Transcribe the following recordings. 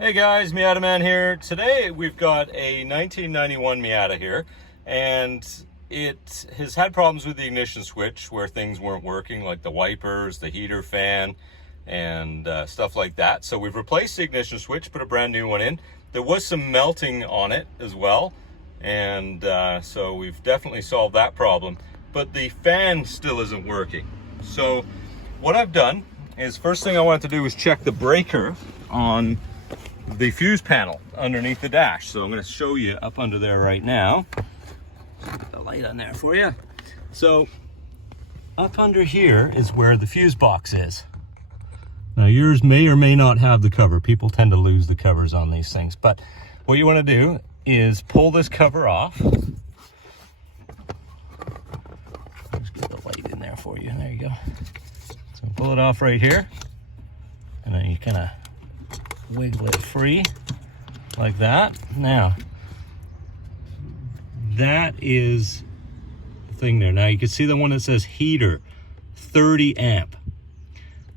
Hey guys, Miata Man here. Today we've got a 1991 Miata here, and it has had problems with the ignition switch where things weren't working, like the wipers, the heater fan, and stuff like that. So we've replaced the ignition switch, put a brand new one in. There was some melting on it as well, and so we've definitely solved that problem. But the fan still isn't working. So what I've done is, first thing I wanted to do was check the breaker on the fuse panel underneath the dash. So I'm going to show you up under there right now. Put the light on there for you. So up under here is where the fuse box is. Now yours may or may not have the cover. People tend to lose the covers on these things, but what you want to do is pull this cover off. Just get the light in there for you. There you go. So pull it off right here, and then you kind of wiggle it free like that. Now that is the thing there. Now you can see the one that says heater 30 amp.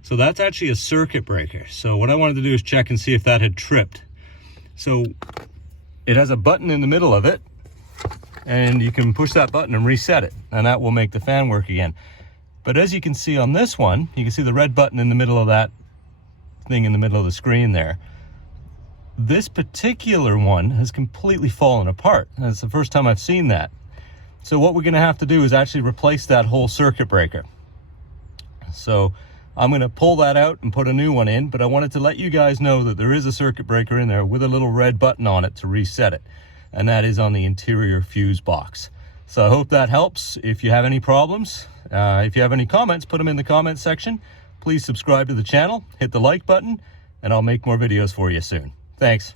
So that's actually a circuit breaker. So what I wanted to do is check and see if that had tripped. So it has a button in the middle of it, and you can push that button and reset it, and that will make the fan work again. But as you can see on this one, you can see the red button in the middle of that thing in the middle of the screen there. This particular one has completely fallen apart. That's the first time I've seen that. So what we're going to have to do is actually replace that whole circuit breaker. So I'm going to pull that out and put a new one in, but I wanted to let you guys know that there is a circuit breaker in there with a little red button on it to reset it, and that is on the interior fuse box. So I hope that helps. If you have any problems, if you have any comments, put them in the comments section. Please subscribe to the channel, hit the like button, and I'll make more videos for you soon. Thanks.